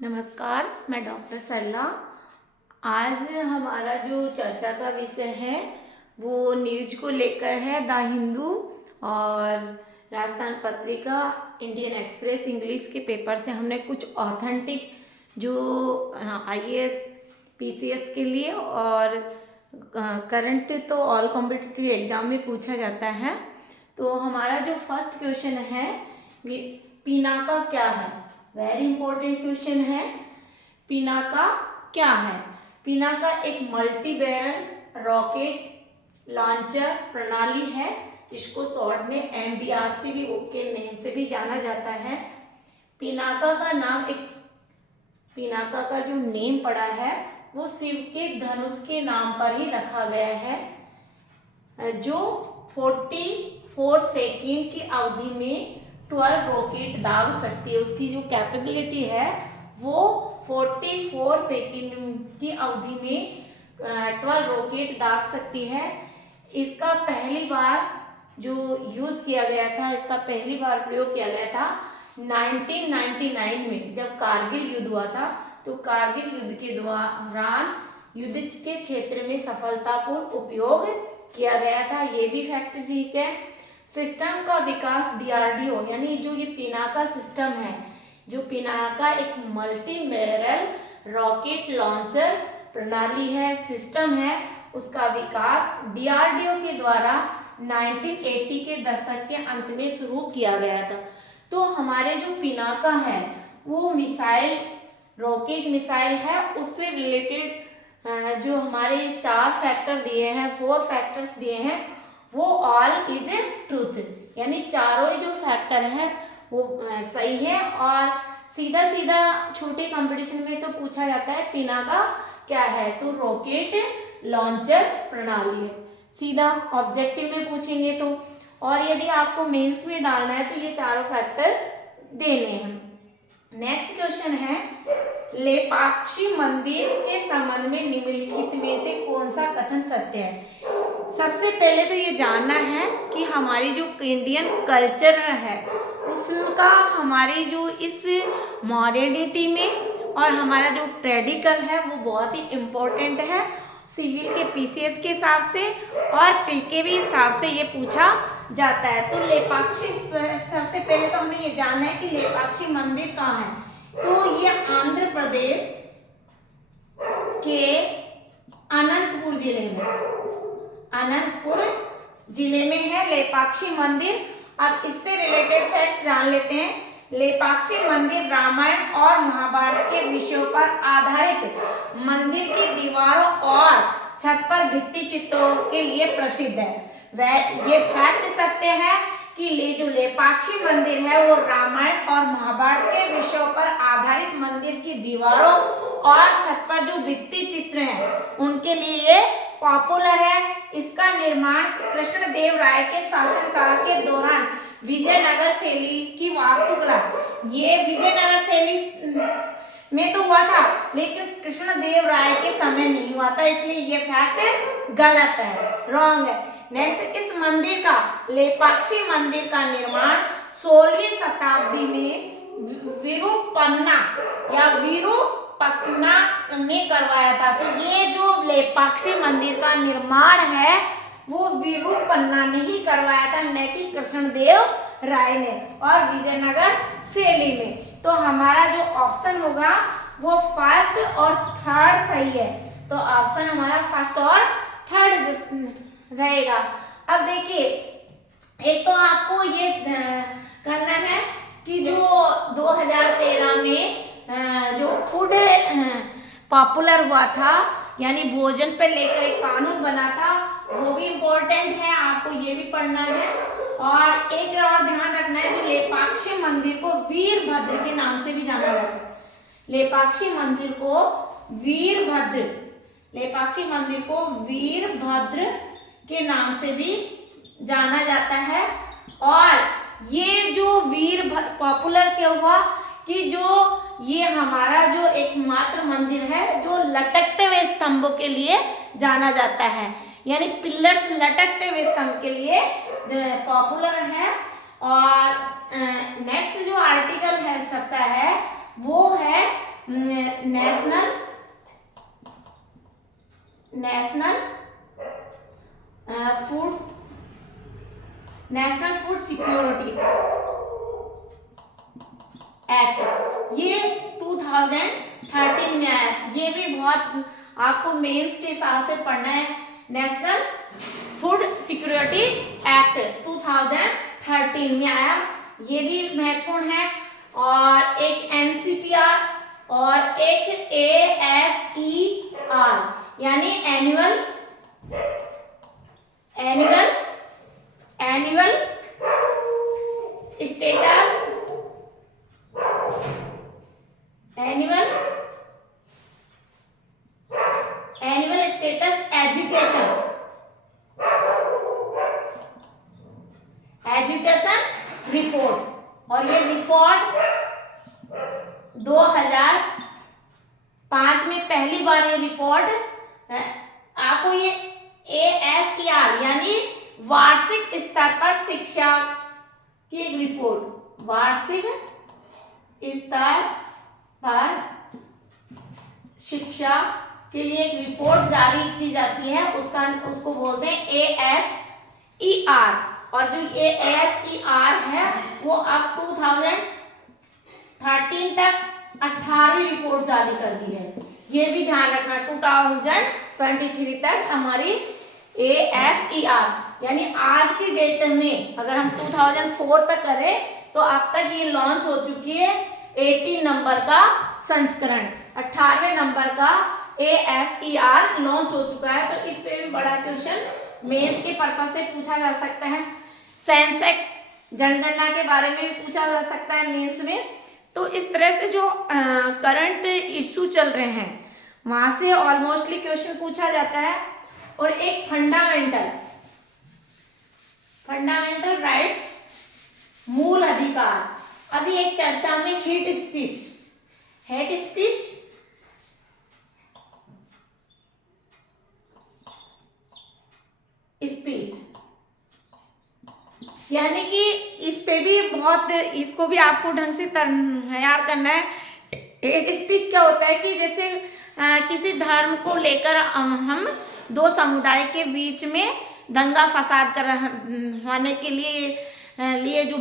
नमस्कार, मैं डॉक्टर सरला। आज हमारा जो चर्चा का विषय है वो न्यूज को लेकर है। द हिंदू और Rajasthan Patrika, Indian express English के पेपर से हमने कुछ ऑथेंटिक जो आईएएस पीसीएस के लिए और करंट तो ऑल कॉम्पिटिटिव एग्जाम में पूछा जाता है। तो हमारा जो फर्स्ट क्वेश्चन है पिनाका क्या है। वेरी इंपॉर्टेंट क्वेश्चन है। पिनाका क्या है? पिनाका एक मल्टी बैरल रॉकेट लॉन्चर प्रणाली है। इसको शॉर्ट में MBRC भी के नेम से भी जाना जाता है। पिनाका का जो नेम पड़ा है वो शिव के धनुष के नाम पर ही रखा गया है, जो 44 सेकेंड की अवधि में 12 रॉकेट दाग सकती है। उसकी जो कैपेबिलिटी है वो 44 सेकेंड की अवधि में 12 रॉकेट दाग सकती है। इसका पहली बार जो यूज किया गया था, इसका पहली बार प्रयोग किया गया था 1999 में, जब कारगिल युद्ध हुआ था। तो कारगिल युद्ध के दौरान युद्ध के क्षेत्र में सफलतापूर्वक उपयोग किया गया था। ये भी फैक्ट ठीक है। सिस्टम का विकास DRDO, यानी जो ये पिनाका सिस्टम है, जो पिनाका एक मल्टी बैरल रॉकेट लॉन्चर प्रणाली है, सिस्टम है, उसका विकास DRDO के द्वारा 1980 के दशक के अंत में शुरू किया गया था। तो हमारे जो पिनाका है वो मिसाइल, रॉकेट मिसाइल है। उससे रिलेटेड जो हमारे 4 फैक्टर दिए हैं, 4 फैक्टर्स दिए हैं, वो ऑल इज ए ट्रूथ, यानी चारों ही जो फैक्टर है वो सही है। और सीधा सीधा छोटे कंपटीशन में तो पूछा जाता है पिनाका क्या है, तो रॉकेट लॉन्चर प्रणाली है। सीधा ऑब्जेक्टिव में पूछेंगे तो, और यदि आपको मेंस में डालना है तो ये चारों फैक्टर देने हैं। नेक्स्ट क्वेश्चन है, लेपाक्षी मंदिर के संबंध में निम्नलिखित में से कौन सा कथन सत्य है? सबसे पहले तो ये जानना है कि हमारी जो इंडियन कल्चर है उसका हमारी जो इस मॉडर्निटी में और हमारा जो ट्रेडिकल है वो बहुत ही इम्पोर्टेंट है। सिविल के PCS के हिसाब से और PK हिसाब से ये पूछा जाता है। तो लेपाक्षी, सबसे पहले तो हमें ये जानना है कि लेपाक्षी मंदिर कहाँ है। तो ये आंध्र प्रदेश के अनंतपुर जिले में है लेपाक्षी मंदिर। अब इससे रिलेटेड फैक्ट्स जान लेते हैं। लेपाक्षी मंदिर रामायण और महाभारत के विषयों पर आधारित मंदिर की दीवारों और छत पर भित्ति चित्रों के लिए प्रसिद्ध है। वह ये फैक्ट सत्य है कि जो लेपाक्षी मंदिर है वो रामायण और महाभारत के विषयों पर आधारित मंदिर की दीवारों और छत पर जो भित्ति चित्र हैं उनके लिए पॉपुलर है। इसका निर्माण कृष्णदेव राय के शासनकाल के दौरान विजयनगर शैली की वास्तुकला, ये विजयनगर शैली में तो हुआ था लेकिन कृष्णदेव राय के समय नहीं हुआ था, इसलिए ये फैक्ट गलत है, रॉन्ग है। नेक्स्ट, इस मंदिर का, लेपाक्षी मंदिर का निर्माण 16वीं शताब्दी में विरूपन्ना ने करवाया था। तो ये जो लेपाक्षी मंदिर का निर्माण है वो विरूपन्ना ने ही करवाया था, न कि कृष्णदेव राय ने, और विजयनगर शैली में। तो हमारा जो ऑप्शन होगा वो फर्स्ट और थर्ड सही है। तो ऑप्शन हमारा फर्स्ट और थर्ड रहेगा। अब देखिए, एक तो आपको ये करना है कि जो 2013 में जो फूड पॉपुलर हुआ था, यानी भोजन पे लेकर एक कानून बना था, वो भी इम्पोर्टेंट है, आपको ये भी पढ़ना है। और एक और ध्यान रखना है, जो लेपाक्षी मंदिर को वीरभद्र के नाम से भी जाना जाता है। लेपाक्षी मंदिर को वीरभद्र के नाम से भी जाना जाता है। और ये जो पॉपुलर क्या हुआ कि जो ये हमारा जो एकमात्र मंदिर है जो लटकते हुए स्तंभों के लिए जाना जाता है, यानी पिलर्स लटकते हुए स्तंभ के लिए पॉपुलर है। और नेक्स्ट जो आर्टिकल है सकता है वो है नेशनल फूड सिक्योरिटी एक्ट, ये 2013 में आया। ये भी बहुत आपको मेंस के हिसाब से पढ़ना है। नेशनल फूड सिक्योरिटी एक्ट 2013 में आया, ये भी महत्वपूर्ण है। और एक NCPR और एक ASER यानी एनुअल स्टेटस एजुकेशन रिपोर्ट। और ये रिपोर्ट 2005 में पहली बार ये रिपोर्ट आपको ये ASER यानी वार्षिक स्तर पर शिक्षा की एक रिपोर्ट, वार्षिक स्तर पर शिक्षा के लिए एक रिपोर्ट जारी की जाती है, उसको बोलते हैं ASER। और जो ये ASER है वो अब 2013 तक 18वीं रिपोर्ट जारी कर दी है। ये भी ध्यान रखना, 2023 तक हमारी ASER यानी आज की डेट में अगर हम 2004 तक करें तो अब तक ये लॉन्च हो चुकी है 18 नंबर का संस्करण, 18वें नंबर का ASER लॉन्च हो चुका है। तो इस पे भी बड़ा क्वेश्चन मेंस के पर्पस से पूछा जा सकता है। सेंसेक्स जनगणना के बारे में पूछा जा सकता है मेंस में। तो इस तरह से जो करंट इश्यू चल रहे हैं वहां से ऑलमोस्टली क्वेश्चन पूछा जाता है। और एक फंडामेंटल राइट्स, मूल अधिकार, अभी एक चर्चा में हेट स्पीच यानी कि इस पे भी बहुत, इसको भी आपको ढंग से तैयार करना है। हेट स्पीच क्या होता है कि जैसे किसी धर्म को लेकर हम दो समुदाय के बीच में दंगा फसाद करवाने के लिए जो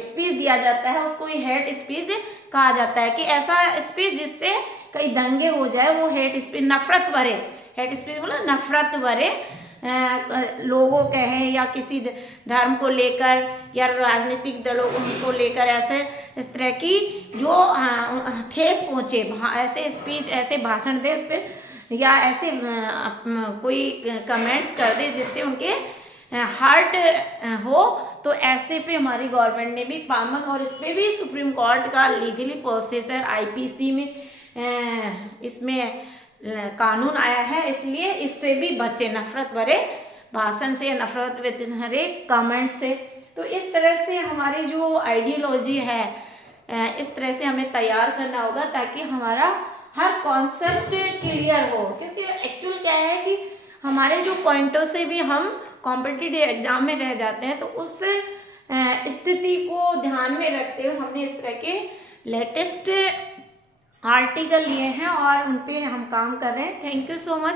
स्पीच दिया जाता है उसको ही हेट स्पीच कहा जाता है। कि ऐसा स्पीच जिससे कई दंगे हो जाए वो हेट स्पीच, नफरत भरे, हेट स्पीच बोला नफरत भरे लोगों कहें या किसी धर्म को लेकर या राजनीतिक दलों को लेकर ऐसे इस तरह की जो ठेस पहुँचे, ऐसे स्पीच, ऐसे भाषण दे इस पर या ऐसे कोई कमेंट्स कर दे जिससे उनके हर्ट हो, तो ऐसे पे हमारी गवर्नमेंट ने भी पाबंद, और इस पर भी सुप्रीम कोर्ट का लीगली प्रोसेसर IPC में इसमें कानून आया है। इसलिए इससे भी बचे, नफरत भरे भाषण से, नफरत भरे कमेंट से। तो इस तरह से हमारी जो आइडियोलॉजी है इस तरह से हमें तैयार करना होगा ताकि हमारा हर कॉन्सेप्ट क्लियर हो। क्योंकि एक्चुअल क्या है कि हमारे जो पॉइंटों से भी हम कॉम्पिटिटिव एग्जाम में रह जाते हैं, तो उस स्थिति को ध्यान में रखते हुए हमने इस तरह के लेटेस्ट आर्टिकल लिए हैं और उन पे हम काम कर रहे हैं। Thank you so much.